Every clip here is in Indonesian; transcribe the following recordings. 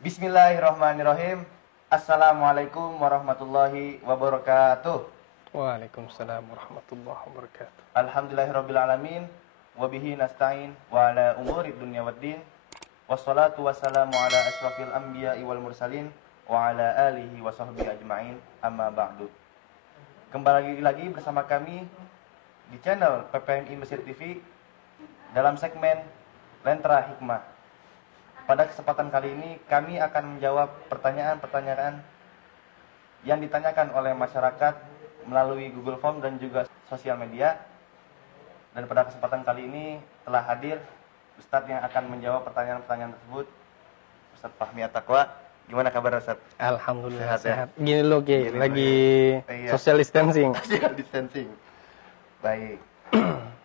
Bismillahirrahmanirrahim. Assalamualaikum warahmatullahi wabarakatuh. Waalaikumsalam warahmatullahi wabarakatuh. Alhamdulillahirabbil alamin wa bihi nasta'in wa ala umuri dunya waddin. Wassalatu wassalamu ala asyrafil anbiya'i wal mursalin wa ala alihi wa sahbihi ajma'in. Amma ba'du. Kembali lagi bersama kami di channel PPMI Mesir TV dalam segmen Lentera Hikmah. Pada kesempatan kali ini kami akan menjawab pertanyaan-pertanyaan yang ditanyakan oleh masyarakat melalui Google Form dan juga sosial media. Dan pada kesempatan kali ini telah hadir Ustadz yang akan menjawab pertanyaan-pertanyaan tersebut, Ustadz Fahmi At-Taqwa. Gimana kabar Ustadz? Alhamdulillah sehat. Gini loh Ki, lagi social distancing. Social distancing. Baik.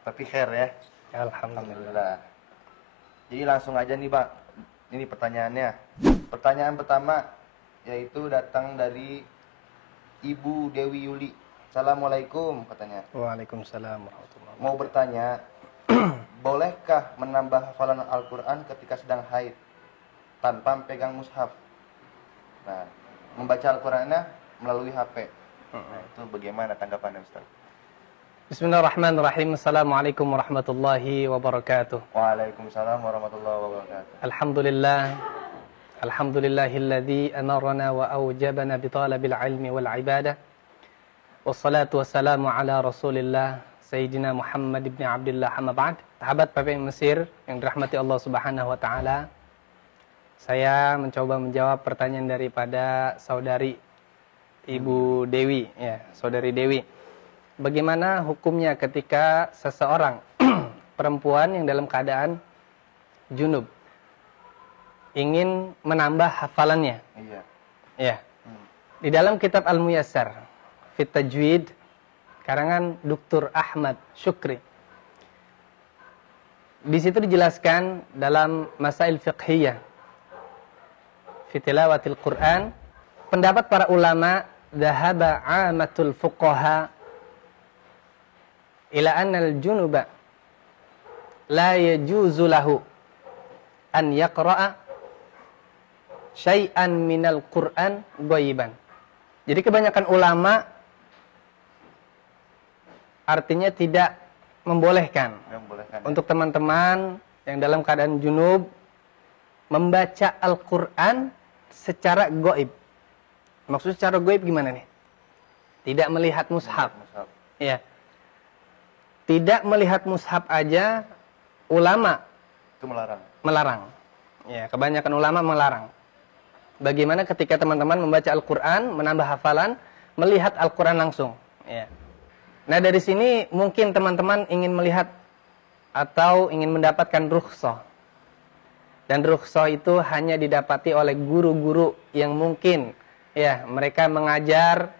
Tapi khair ya. Alhamdulillah. Jadi langsung aja nih Pak. Ini pertanyaannya. Pertanyaan pertama yaitu datang dari Ibu Dewi Yuli. Assalamualaikum katanya. Waalaikumsalam warahmatullahi wabarakatuh. Mau bertanya, bolehkah menambah hafalan Al-Quran ketika sedang haid tanpa pegang mushaf? Nah, membaca Al-Qurannya melalui HP. Nah, itu bagaimana tanggapannya Ustaz? Bismillahirrahmanirrahim. Assalamualaikum warahmatullahi wabarakatuh. Waalaikumsalam warahmatullahi wabarakatuh. Alhamdulillahilladzi amarna wa awjabana bi talabil ilmi wal ibadah. Wassalatu wassalamu ala Rasulillah Sayyidina Muhammad ibn Abdullah amma ba'd. Sahabat PPMI Mesir yang dirahmati Allah Subhanahu wa taala. Saya mencoba menjawab pertanyaan daripada saudari Ibu Dewi, ya, saudari Dewi. Bagaimana hukumnya ketika seseorang perempuan yang dalam keadaan junub ingin menambah hafalannya? Iya. Ya. Di dalam kitab Al-Muyassar Fit Tajwid karangan Dr. Ahmad Syukri. Di situ dijelaskan dalam masail fiqhiyah fi tilawatil Quran, pendapat para ulama dhahaba 'amatul fuqaha ila anna al-junuba la yajuzu lahu an yaqra'a syai'an minal Qur'an ghaiban. Jadi kebanyakan ulama artinya tidak membolehkan untuk teman-teman yang dalam keadaan junub membaca Al-Qur'an secara gaib. Maksudnya secara gaib gimana nih? Tidak melihat mushaf. Ya. Tidak melihat mushaf aja ulama itu melarang. Ya, kebanyakan ulama melarang. Bagaimana ketika teman-teman membaca Al-Qur'an, menambah hafalan, melihat Al-Qur'an langsung, ya. Nah, dari sini mungkin teman-teman ingin melihat atau ingin mendapatkan rukhsah. Dan rukhsah itu hanya didapati oleh guru-guru yang mungkin ya, mereka mengajar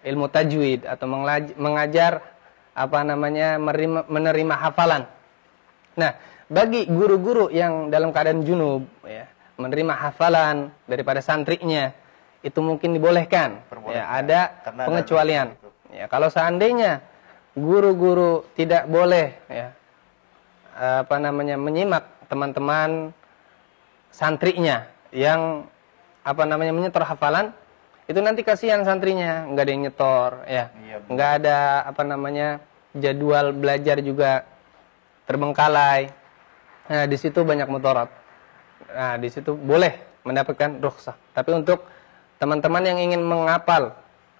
ilmu tajwid atau mengajar menerima hafalan. Nah, bagi guru-guru yang dalam keadaan junub ya, menerima hafalan daripada santrinya, itu mungkin dibolehkan. Ya, ada pengecualian. Ya, kalau seandainya guru-guru tidak boleh ya, menyimak teman-teman santrinya yang menyetor hafalan, itu nanti kasihan santrinya, nggak ada yang nyetor ya. Nggak ada jadwal belajar juga terbengkalai. Nah, di situ banyak mudarat. Nah, di situ boleh mendapatkan rukhsah. Tapi untuk teman-teman yang ingin menghafal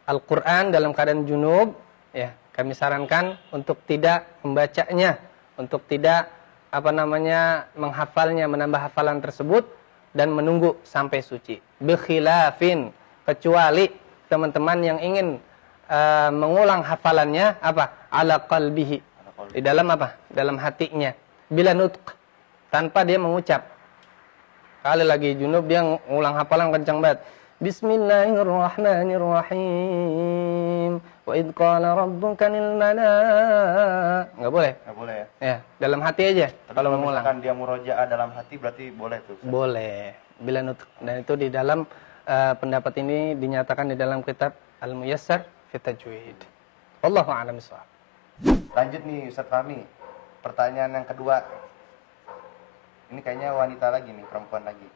Al-Qur'an dalam keadaan junub, ya, kami sarankan untuk tidak membacanya, untuk tidak menghafalnya, menambah hafalan tersebut dan menunggu sampai suci. Bikhilafin, kecuali teman-teman yang ingin mengulang hafalannya ala qalbihi, di dalam dalam hatinya, bila nutq, tanpa dia mengucap. Kali lagi junub dia ngulang hafalan kencang banget, Bismillahirrahmanirrahim. Wa idh qala rabbuka lil Enggak boleh. Enggak boleh ya. Ya, dalam hati aja. Tapi Kalau mengulang. misalkan dia murojaah dalam hati berarti boleh tuh. Ustaz. Boleh. Bila nutq. Dan itu di dalam pendapat ini dinyatakan di dalam kitab Al-Muyassar fi Tajwid. Wallahu a'lam bishawab. Lanjut nih Ustaz Fahmi. Pertanyaan yang kedua. Ini kayaknya wanita lagi nih, perempuan lagi.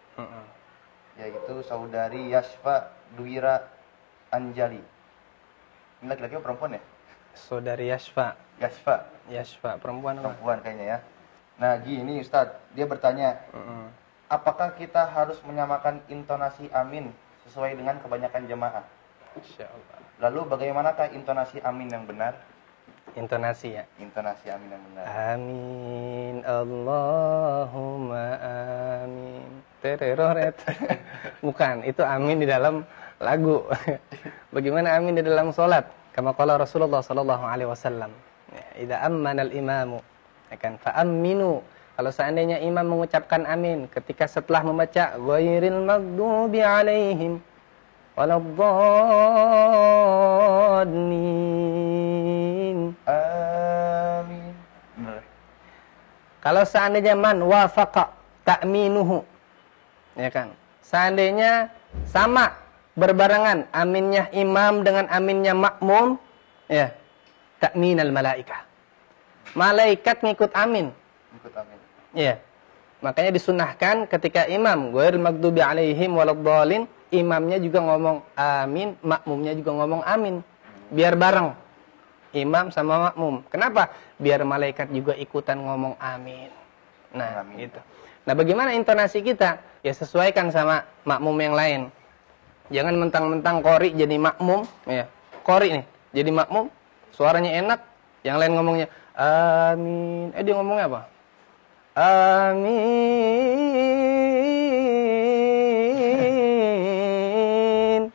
Yaitu saudari Yashfa Duwira Anjali. Ini laki-laki atau perempuan ya? Saudari Yashfa. Yashfa, perempuan apa? perempuan kayaknya ya. Nah gini Ustadz, dia bertanya, apakah kita harus menyamakan intonasi amin sesuai dengan kebanyakan jemaah? Insyaallah. Lalu bagaimanakah intonasi amin yang benar? Intonasi ya. Intonasi amin yang benar. Amin, Allahumma amin. Tereroret. Bukan, itu amin di dalam lagu. Bagaimana amin di dalam salat? Kama qala Rasulullah sallallahu alaihi wasallam. Idza ammana al-imamu, akan fa'aminu. Kalau seandainya imam mengucapkan amin ketika setelah membaca ghairil maghdubi alaihim waladdallin. Amin. Benar. Kalau seandainya man wafaqa ta'minuhu, ya kan? Seandainya sama berbarengan aminnya imam dengan aminnya makmum, ya, ta'minal malaikah. Malaikat ngikut amin. Ikut amin. Ya. Makanya disunahkan ketika imam ghairil maghdubi alaihim waladdallin, imamnya juga ngomong amin, makmumnya juga ngomong amin. Biar bareng. Imam sama makmum. Kenapa? Biar malaikat juga ikutan ngomong amin. Nah, Amin. gitu. Nah, bagaimana intonasi kita? Ya sesuaikan sama makmum yang lain. Jangan mentang-mentang qori jadi makmum, ya. Qori nih, jadi makmum, suaranya enak, yang lain ngomongnya amin. Dia ngomongnya apa? Amin.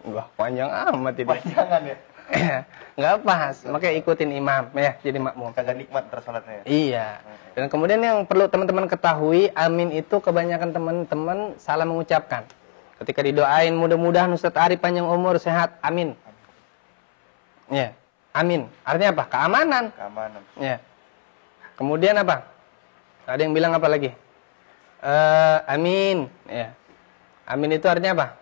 Wah, panjang amat itu. Panjangan ya. Nggak pas, makanya ikutin imam ya, jadi makmum. Kagak nikmat ntar sholatnya ya. Iya. Dan kemudian yang perlu teman-teman ketahui, amin itu kebanyakan teman-teman salah mengucapkan. Ketika didoain, mudah-mudahan Ustadz Arif panjang umur, sehat, amin. Ya, amin. Artinya apa? Keamanan. Keamanan. Ya. Kemudian apa? Ada yang bilang apa lagi? Amin. Ya. Amin itu artinya apa?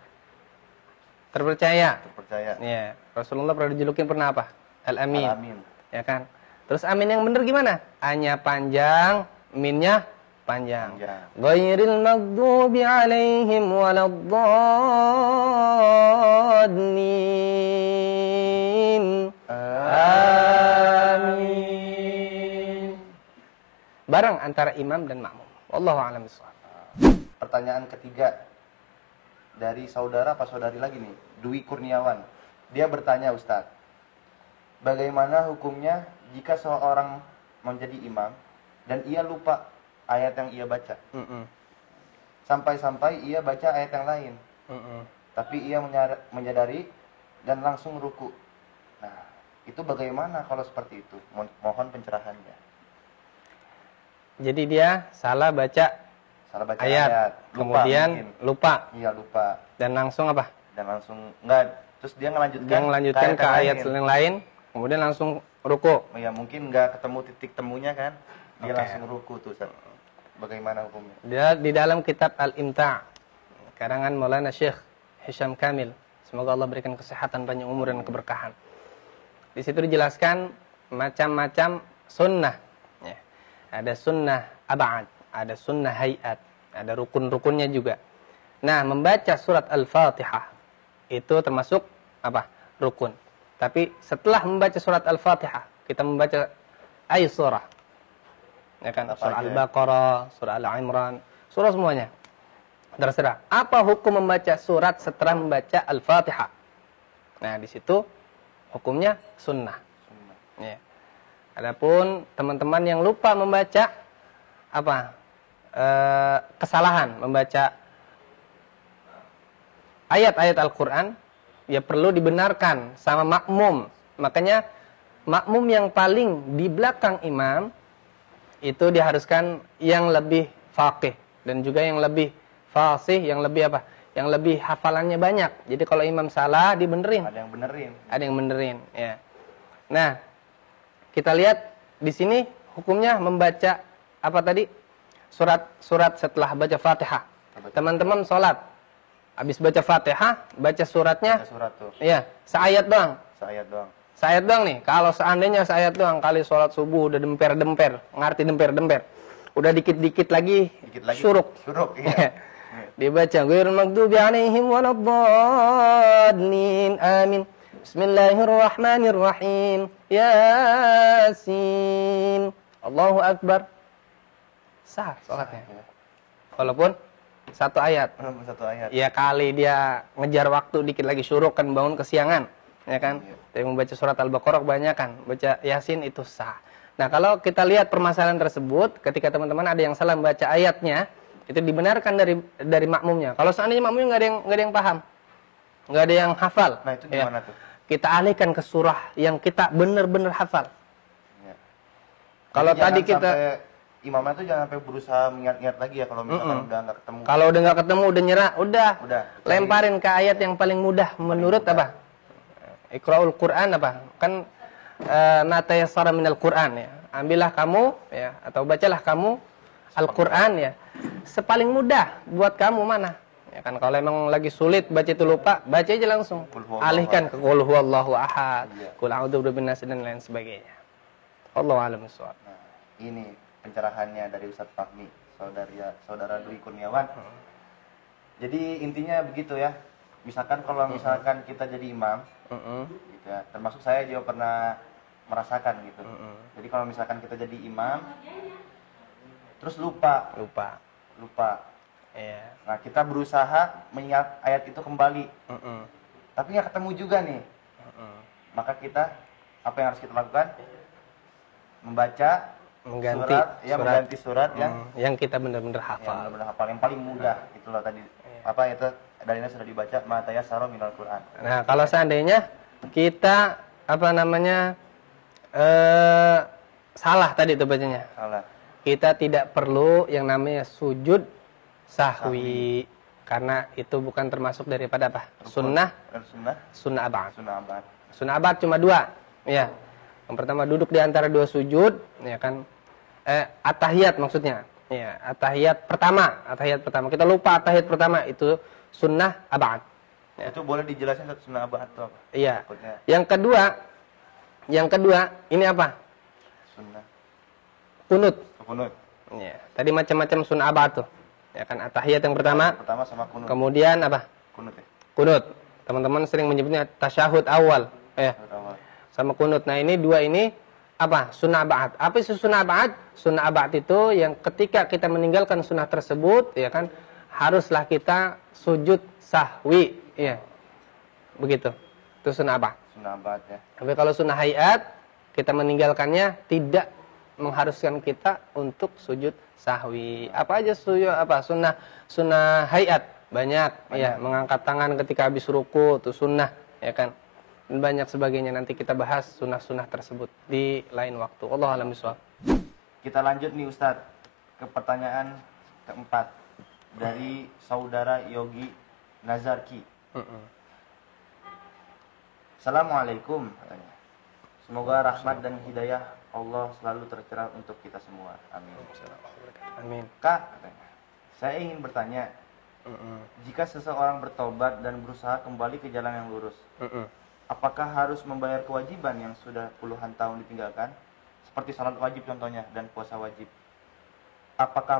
Terpercaya. Terpercaya. Ya. Rasulullah pernah dijulukin pernah apa? Al-Amin. Al-Amin. Ya kan? Terus amin yang benar gimana? A-nya panjang, minnya panjang. Ghairil maghdubi alaihim waladdallin. Amin. Bareng antara imam dan makmum. Wallahu a'lam bishawab. Pertanyaan ketiga dari saudara apa saudari lagi nih, Dwi Kurniawan. Dia bertanya, Ustadz, bagaimana hukumnya jika seorang menjadi imam dan ia lupa ayat yang ia baca? Sampai-sampai ia baca ayat yang lain. Tapi ia menyadari dan langsung ruku. Nah, itu bagaimana kalau seperti itu? Mohon pencerahannya. Jadi dia salah baca ayat. Kemudian lupa. Iya, lupa. Dan langsung apa? Dan langsung enggak. Terus dia ngelanjutkan ke ayat yang lain, kemudian langsung ruku. Ya mungkin nggak ketemu titik temunya kan, dia Oke. langsung ruku tuh Ustaz. Bagaimana hukumnya? Dia di dalam kitab Al-Imta' karangan Maulana Syekh Hisham Kamil, semoga Allah berikan kesehatan, panjang umur dan keberkahan. Di situ dijelaskan macam-macam sunnah. Ya. Ada sunnah ab'ad, ada sunnah hayat, ada rukun-rukunnya juga. Nah, membaca surat Al-Fatihah itu termasuk apa? Rukun. Tapi setelah membaca surat Al-Fatihah, kita membaca ayat surah. Ya kan? Surah Al-Baqarah, surah Al-Imran, surah semuanya. Terserah. Apa hukum membaca surat setelah membaca Al-Fatihah? Nah, di situ hukumnya sunnah. Ya. Adapun teman-teman yang lupa membaca apa? Kesalahan membaca ayat-ayat Al-Quran, ya perlu dibenarkan sama makmum. Makanya makmum yang paling di belakang imam itu diharuskan yang lebih faqih dan juga yang lebih fasih, yang lebih apa? yang lebih hafalannya banyak. Jadi kalau imam salah dibenerin. Ada yang benerin. Ada yang benerin, ya. Nah, kita lihat di sini hukumnya membaca apa tadi? Surat setelah baca Fatihah. Teman-teman sholat, habis baca Fatihah, baca suratnya. Baca surat tuh. Iya, seayat doang. Seayat doang. Seayat doang nih. Kalau seandainya seayat doang, kali sholat subuh udah demper-demper, ngerti demper-demper. Udah dikit-dikit lagi, syuruk. Syuruk, iya. Dibaca ghairil maghdubi 'alaihim waladdallin. Amin. Bismillahirrahmanirrahim. Yasin. Allahu akbar. Sah salatnya. Walaupun satu ayat. Satu ayat. Ya kali dia ngejar waktu dikit lagi syuruk kan bangun kesiangan, ya kan? Tapi membaca surat Al-Baqarah kebanyakan, baca Yasin itu sah. Nah, kalau kita lihat permasalahan tersebut, ketika teman-teman ada yang salah membaca ayatnya, itu dibenarkan dari makmumnya. Kalau seandainya makmumnya nggak ada yang paham, nggak ada yang hafal, nah itu gimana tuh? Kita alihkan ke surah yang kita benar-benar hafal. Ya. Kalau jadi tadi kita imamnya tuh jangan sampai berusaha mengingat-ingat lagi ya kalau misalkan udah nggak ketemu. Kalau udah nggak ketemu, udah nyerah, udah. Lemparin ke ayat yang paling mudah menurut apa? Iqra'ul Quran apa? Kan ma tayassara minal Quran ya. Ambillah kamu ya atau bacalah kamu Al-Quran ya. Sepaling mudah buat kamu mana? Ya kan kalau emang lagi sulit baca itu lupa, baca aja langsung. Alihkan ke qul huwallahu ahad, qul a'udzu birabbin nas dan lain sebagainya. Wallahu a'lam bishawab. Nah, ini pencerahannya dari Ustadz Fahmi, saudara Dwi Kurniawan. Jadi intinya begitu ya. Misalkan kalau misalkan kita jadi imam, gitu ya, termasuk saya juga pernah merasakan gitu. Jadi kalau misalkan kita jadi imam, terus lupa. Iya. Nah kita berusaha mengingat ayat itu kembali, tapi nggak ketemu juga nih. Maka kita apa yang harus kita lakukan? Membaca mengganti surat yang kita benar-benar hafal. Yang benar-benar hafal, yang paling mudah itulah tadi. Apa itu dalilnya sudah dibaca ma tayassara minal Quran. Nah, kalau seandainya kita salah tadi itu bacanya. Salah. Kita tidak perlu yang namanya sujud sahwi. Karena itu bukan termasuk daripada apa? Sunnah abad. Sunnah abad cuma 2. Ya. Yang pertama duduk di antara 2 sujud, ya kan? At-tahiyat maksudnya. Ya, at-tahiyat pertama. Kita lupa at-tahiyat pertama itu sunnah abad. Ya. Itu boleh dijelasin sunnah abad itu apa? Iya. Yang kedua ini apa? Sunnah kunut. Ya. Tadi macam-macam sunnah abad tuh. Ya kan at-tahiyat yang pertama sama kunut. Kemudian apa? Kunut ya. Kunut. Teman-teman sering menyebutnya tasyahud awal, ya. Sama kunut. Nah, ini 2 ini apa? Sunnah abad. Apa itu sunnah abad? Sunnah abad itu yang ketika kita meninggalkan sunnah tersebut, ya kan, haruslah kita sujud sahwi, ya. Begitu. Itu sunnah abad. Sunnah abad ya. Tapi kalau sunnah hayat, kita meninggalkannya tidak mengharuskan kita untuk sujud sahwi. Apa aja sunnah hayat banyak. Ya, mengangkat tangan ketika habis ruku itu sunnah, ya kan. Dan banyak sebagainya, nanti kita bahas sunnah-sunnah tersebut di lain waktu. Wallahu a'lam bishawab. Kita lanjut nih Ustadz ke pertanyaan keempat dari saudara Yogi Nazarki. Assalamualaikum katanya. Semoga rahmat dan hidayah Allah selalu tercurah untuk kita semua. Amin. Amin. Kak katanya, saya ingin bertanya, jika seseorang bertobat dan berusaha kembali ke jalan yang lurus, apakah harus membayar kewajiban yang sudah puluhan tahun ditinggalkan, seperti salat wajib contohnya dan puasa wajib? Apakah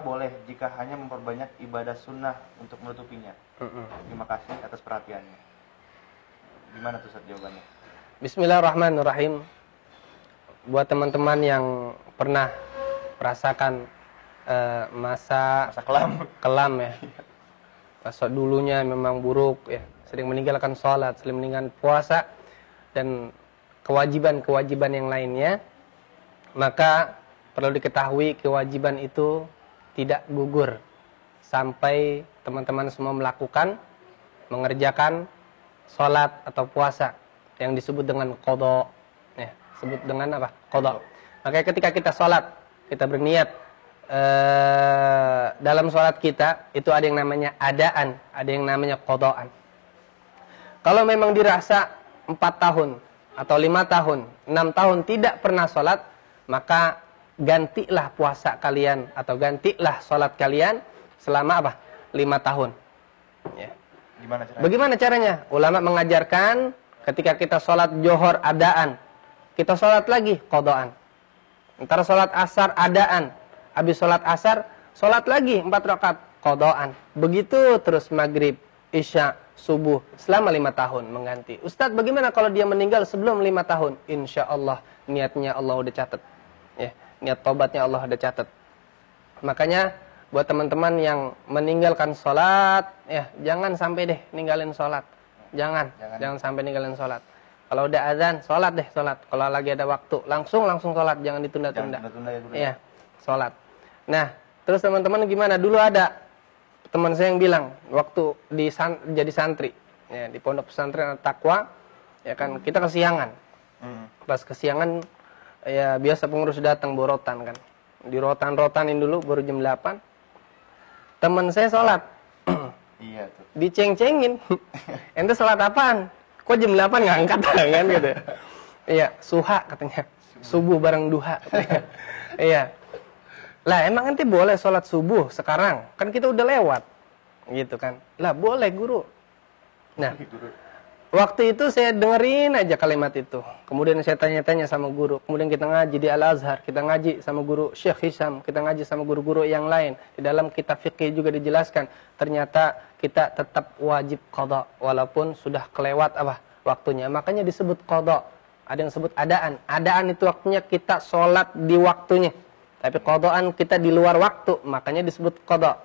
boleh jika hanya memperbanyak ibadah sunnah untuk menutupinya? Terima kasih atas perhatiannya. Gimana tuh Ustaz jawabannya? Bismillahirrahmanirrahim. Buat teman-teman yang pernah merasakan masa kelam ya, masa dulunya memang buruk ya, sering meninggalkan sholat, sering meninggalkan puasa dan kewajiban-kewajiban yang lainnya, maka perlu diketahui kewajiban itu tidak gugur sampai teman-teman semua mengerjakan sholat atau puasa yang disebut dengan qadha, ya, sebut dengan apa? Qadha. Maka ketika kita sholat, kita berniat dalam sholat kita itu ada yang namanya adaan, ada yang namanya qadaan. Kalau memang dirasa 4 tahun atau 5 tahun, 6 tahun tidak pernah sholat, maka gantilah puasa kalian atau gantilah sholat kalian selama apa? 5 tahun. Ya. Gimana caranya? Bagaimana caranya? Ulama mengajarkan ketika kita sholat johor adaan, kita sholat lagi qadaan. Ntar sholat asar adaan, habis sholat asar, sholat lagi 4 rakaat qadaan. Begitu terus maghrib, isya, subuh selama 5 tahun mengganti. Ustadz, bagaimana kalau dia meninggal sebelum 5 tahun? Insya Allah niatnya Allah udah catat. Ya, niat tobatnya Allah udah catat. Makanya buat teman-teman yang meninggalkan sholat, ya jangan sampai deh ninggalin sholat. Jangan sampai ninggalin sholat. Kalau udah azan, sholat deh, sholat. Kalau lagi ada waktu, langsung sholat, jangan ditunda-tunda. Iya, sholat. Nah, terus teman-teman gimana? Dulu ada teman saya yang bilang waktu jadi santri, ya, di pondok pesantren Taqwa, ya kan kita kesiangan. Pas kesiangan, ya biasa pengurus datang borotan kan, di rotanin dulu baru jam 8. Teman saya sholat, Iya tuh. diceng-cengin, ente sholat apaan? Kok jam 8 nggak angkat kan gitu? Iya, suha katanya, subuh bareng duha. Iya. Lah emang ente boleh sholat subuh sekarang? Kan kita udah lewat. Gitu kan. Lah boleh guru. Nah, waktu itu saya dengerin aja kalimat itu. Kemudian saya tanya-tanya sama guru. Kemudian kita ngaji di Al-Azhar. Kita ngaji sama guru Syekh Hisam. Kita ngaji sama guru-guru yang lain. Di dalam kitab fikih juga dijelaskan. Ternyata kita tetap wajib qadha. Walaupun sudah kelewat apa waktunya. Makanya disebut qadha. Ada yang sebut adaan. Adaan itu waktunya kita sholat di waktunya. Tapi qadaan kita di luar waktu, makanya disebut qadha.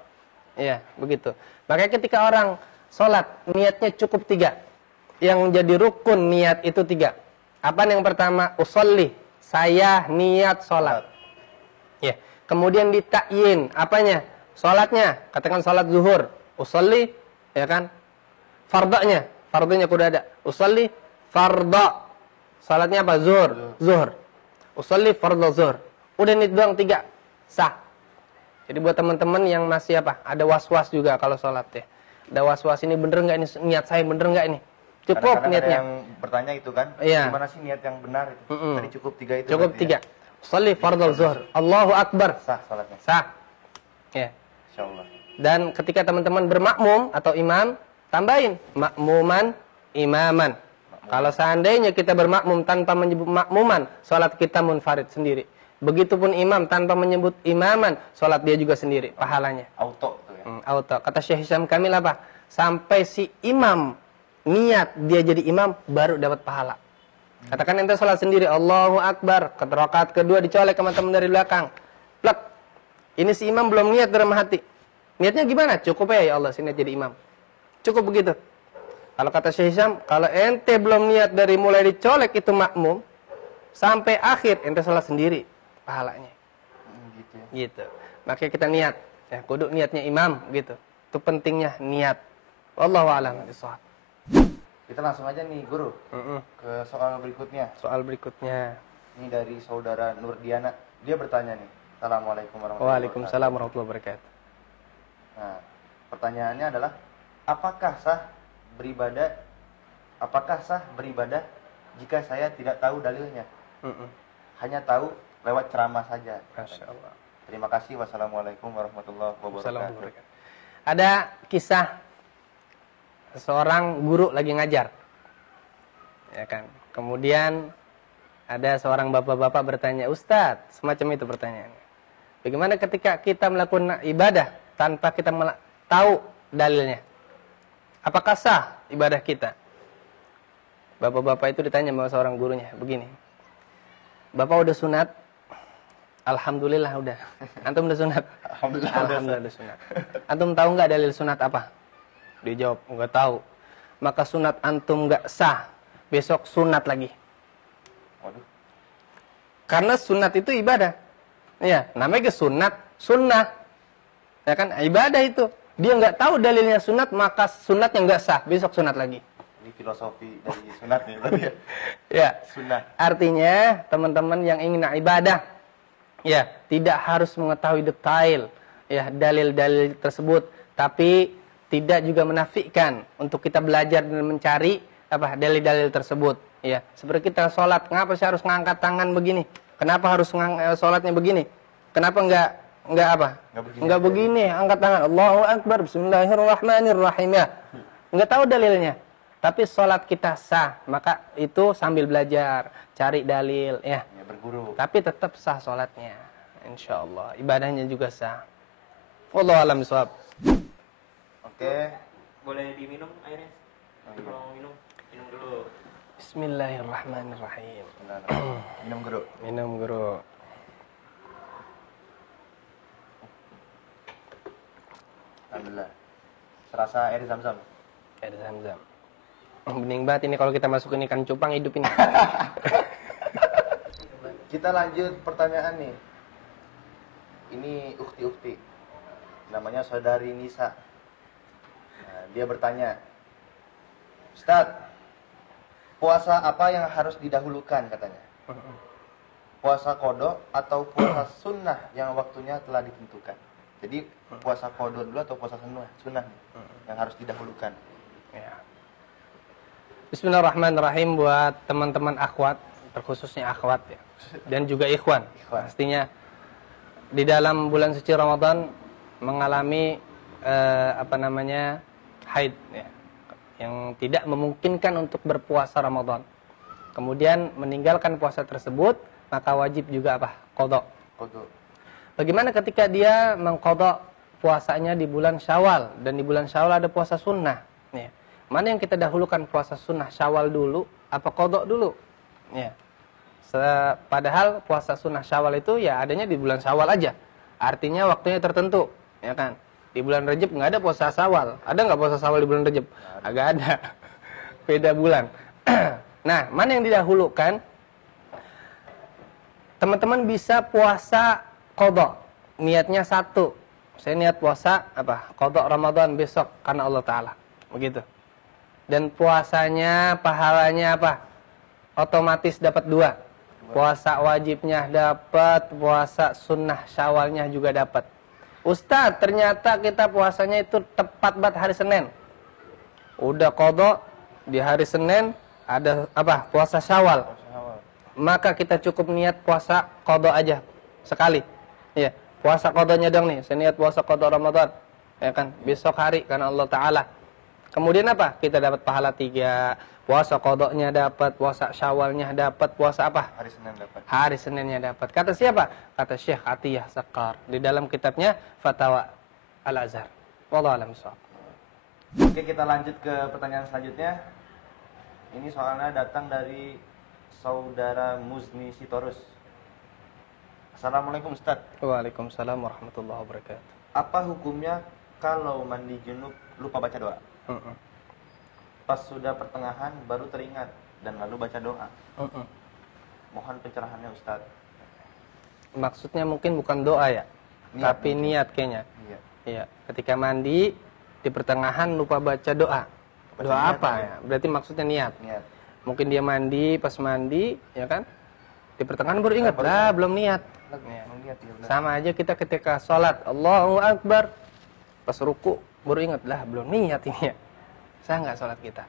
Iya, begitu. Makanya ketika orang sholat, niatnya cukup 3. Yang jadi rukun niat itu 3. Apa yang pertama? Usolli, saya niat sholat. Ya. Kemudian ditakyin, apanya? Sholatnya, katakan sholat zuhur. Usolli, ya kan? Fardunya kudu ada. Usolli, fardha. Sholatnya apa? Zuhur. Usolli, fardha zuhur. Udah niat doang 3, sah. Jadi buat teman-teman yang masih apa, ada was-was juga kalau sholat ya. Ada was-was, ini bener nggak ini niat saya, bener nggak ini? Cukup Kadang-kadang niatnya. ada yang bertanya itu kan, Iya. gimana sih niat yang benar itu? Tadi cukup 3 itu. Cukup 3. Sholli fardhu zuhur. Allahu akbar. Sah sholatnya. Sah. Ya. Insyaallah. Dan ketika teman-teman bermakmum atau imam, tambahin makmuman imaman. Kalau seandainya kita bermakmum tanpa menyebut makmuman, sholat kita munfarid sendiri. Begitupun imam tanpa menyebut imaman, sholat dia juga sendiri, pahalanya. Auto tuh ya. Auto. Kata Syekh Hisam Kamil apa? Sampai si imam niat dia jadi imam, baru dapat pahala. Katakan ente sholat sendiri, Allahu Akbar. Rakaat kedua dicolek sama teman dari belakang. Plek. Ini si imam belum niat dalam hati. Niatnya gimana? Cukup ya Allah, sini jadi imam. Cukup begitu. Kalau kata Syekh Hisam, kalau ente belum niat dari mulai dicolek itu makmum, sampai akhir ente sholat sendiri. Pahalanya. Gitu ya. Gitu. Makanya kita niat. Ya, kudu niatnya imam gitu. Itu pentingnya niat. Wallahu a'lam bishawab. Kita langsung aja nih guru ke soal berikutnya. Soal berikutnya. Ini dari saudara Nurdiana. Dia bertanya nih. Assalamualaikum warahmatullahi wabarakatuh. Waalaikumsalam warahmatullahi wabarakatuh. Nah, pertanyaannya adalah apakah sah beribadah jika saya tidak tahu dalilnya? Hanya tahu lewat ceramah saja. Masya Allah. Terima kasih. Wassalamualaikum warahmatullahi wabarakatuh. Ada kisah seorang guru lagi ngajar, ya kan. Kemudian ada seorang bapak-bapak bertanya, Ustadz, semacam itu pertanyaannya. Bagaimana ketika kita melakukan ibadah tanpa kita tahu dalilnya? Apakah sah ibadah kita? Bapak-bapak itu ditanya sama seorang gurunya, begini. Bapak udah sunat? Alhamdulillah udah. Antum udah sunat? Alhamdulillah udah sunat. Antum tahu nggak dalil sunat apa? Dia jawab, nggak tahu. Maka sunat antum nggak sah. Besok sunat lagi. Waduh. Karena sunat itu ibadah. Ya, namanya sunat, sunnah. Ya kan, ibadah itu. Dia nggak tahu dalilnya sunat, maka sunatnya nggak sah. Besok sunat lagi. Ini filosofi dari sunat nih berarti ya. Ya. Sunnah. Artinya, teman-teman yang ingin ibadah, Ya, tidak harus mengetahui detail ya dalil-dalil tersebut, tapi tidak juga menafikan untuk kita belajar dan mencari apa dalil-dalil tersebut. Ya, seperti kita sholat, kenapa sih harus ngangkat tangan begini? Kenapa harus sholatnya begini? Kenapa enggak apa? Enggak begini, angkat tangan. Allahu Akbar, Bismillahirrahmanirrahim ya. Enggak tahu dalilnya. Tapi sholat kita sah, maka itu sambil belajar, cari dalil ya. Ya, berguru. Tapi tetap sah sholatnya, insya Allah. Ibadahnya juga sah. Wallahu a'lam bishawab. Oke. Boleh diminum airnya? Kalau mau minum dulu. Bismillahirrahmanirrahim. Minum guru. Minum guru. Alhamdulillah. Serasa air zam-zam. Air zam-zam. Bening banget ini kalau kita masukin ikan cupang hidup ini. Kita lanjut pertanyaan nih. Ini ukti-ukti. Namanya saudari Nisa. Nah, dia bertanya, Ustadz, puasa apa yang harus didahulukan katanya? Puasa qada atau puasa sunnah yang waktunya telah ditentukan? Jadi puasa qada dulu atau puasa sunnah yang harus didahulukan? Ya. Bismillahirrahmanirrahim buat teman-teman akhwat, terkhususnya akhwat ya, dan juga ikhwan. Pastinya di dalam bulan suci Ramadan mengalami haid ya, yang tidak memungkinkan untuk berpuasa Ramadan. Kemudian meninggalkan puasa tersebut, maka wajib juga apa? Qada. Bagaimana ketika dia mengqada puasanya di bulan Syawal, dan di bulan Syawal ada puasa sunnah ya. Mana yang kita dahulukan, puasa sunnah Syawal dulu apa qada dulu? Ya. Padahal puasa sunnah Syawal itu ya adanya di bulan Syawal aja. Artinya waktunya tertentu, ya kan? Di bulan Rajab nggak ada puasa Syawal. Ada nggak puasa Syawal di bulan Rajab? Agak ada. Beda bulan. Nah, mana yang didahulukan? Teman-teman bisa puasa qada. Niatnya satu. Saya niat puasa apa? Qada Ramadan besok karena Allah Ta'ala. Begitu. Dan puasanya, pahalanya apa? Otomatis dapat dua. Puasa wajibnya dapat, puasa sunnah Syawalnya juga dapat. Ustadz, ternyata kita puasanya itu tepat banget hari Senin. Udah qada di hari Senin ada apa? Puasa Syawal. Maka kita cukup niat puasa qada aja sekali. Ya, puasa qadanya dong nih. Saya niat puasa qada Ramadan. Ya kan? Besok hari karena Allah Ta'ala. Kemudian apa? Kita dapat pahala 3. Puasa qadanya dapat, puasa Syawalnya dapat, puasa apa? Hari Senin dapat. Hari Seninnya dapat. Kata siapa? Kata Syekh Atiyah Sakar di dalam kitabnya Fatawa Al-Azhar. Wallahu a'lam bishawab. Oke, kita lanjut ke pertanyaan selanjutnya. Ini soalnya datang dari saudara Muzni Sitorus. Assalamualaikum Ustaz. Waalaikumsalam warahmatullahi wabarakatuh. Apa hukumnya kalau mandi junub lupa baca doa? Pas sudah pertengahan baru teringat dan lalu baca doa. Mohon pencerahannya Ustaz. Maksudnya mungkin bukan doa ya, tapi mungkin. niat kayaknya. Iya. Iya, ketika mandi di pertengahan lupa baca doa. Doa apa ya? Berarti maksudnya niat. Niat. Mungkin dia mandi, pas mandi, ya kan? Di pertengahan baru ingat, lah belum niat. Ya. Niat, ya benar. Sama aja kita ketika sholat, Allahu Akbar, pas ruku baru ingat, lah belum niat ini ya. Sah nggak sholat kita?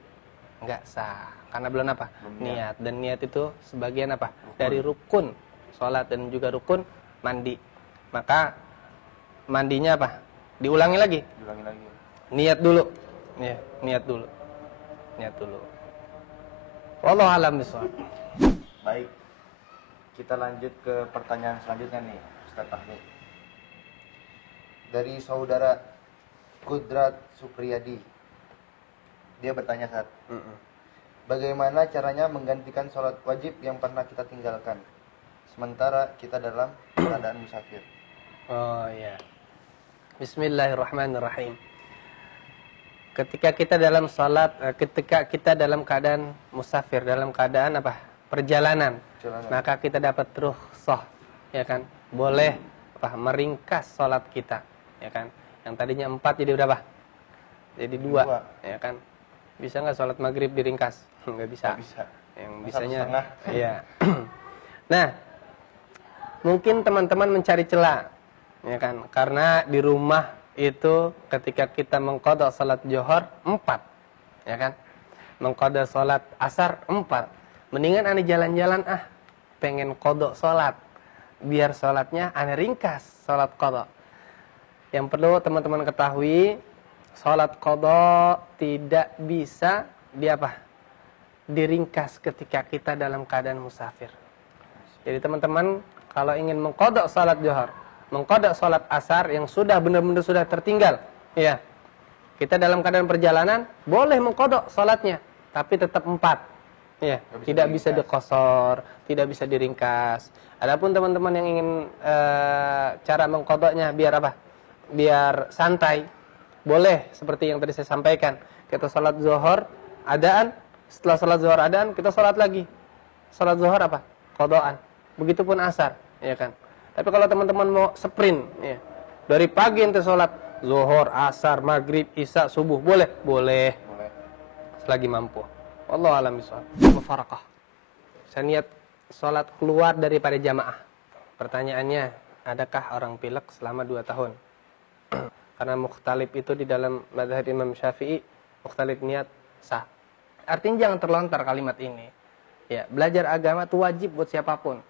Nggak sah, karena belum apa? Belum niat. Dan niat itu sebagian apa? Rukun. Dari rukun sholat dan juga rukun mandi. Maka mandinya apa? Diulangi lagi. Diulangi lagi. Niat dulu. Ya, niat dulu. Niat dulu. Wallahu a'lam bishawab. Baik. Kita lanjut ke pertanyaan selanjutnya nih, Ustaz Tahmid. Dari saudara Kudrat Supriyadi. Dia bertanya saat, bagaimana caranya menggantikan sholat wajib yang pernah kita tinggalkan, sementara kita dalam keadaan musafir? Oh ya. Bismillahirrahmanirrahim. Ketika kita dalam salat, ketika kita dalam keadaan musafir, dalam keadaan apa? Perjalanan. Maka kita dapat rukhsah, ya kan? Boleh apa? Meringkas salat kita, ya kan? Yang tadinya 4 jadi berapa? Jadi 2, ya kan? Bisa nggak sholat maghrib diringkas? Nggak bisa. Nggak bisa. Yang Satu bisanya, setengah. iya. Nah, Mungkin teman-teman mencari celah, ya kan? Karena di rumah itu ketika kita mengqadha salat zuhur 4, ya kan? Mengqadha salat asar 4. Mendingan ane jalan-jalan pengen qadha salat. Biar salatnya ane ringkas, salat qadha. Yang perlu teman-teman ketahui, salat qadha tidak bisa diringkas ketika kita dalam keadaan musafir. Jadi teman-teman kalau ingin mengqadha salat zuhur, mengqadha salat asar yang sudah benar-benar sudah tertinggal, ya. Kita dalam keadaan perjalanan boleh mengqadha salatnya, tapi tetap 4. Ya, tidak bisa diqasar, tidak bisa diringkas. Adapun teman-teman yang ingin cara mengqadhanya biar biar santai, boleh seperti yang tadi saya sampaikan. Kita salat zuhur adaan, setelah salat zuhur adaan kita salat lagi. Salat zuhur qadhaan. Begitupun asar, ya kan. Tapi kalau teman-teman mau sprint, ya, dari pagi ente salat zuhur, asar, maghrib, isya, subuh, boleh? Boleh. Selagi mampu. Wallahu a'lam bishawab. Mufaraqah. Saya niat salat keluar daripada jamaah. Pertanyaannya, adakah orang pilek selama 2 tahun? Karena mukhtalif itu di dalam mazhab Imam Syafi'i, mukhtalif niat sah. Artinya jangan terlontar kalimat ini. Ya, belajar agama itu wajib buat siapapun.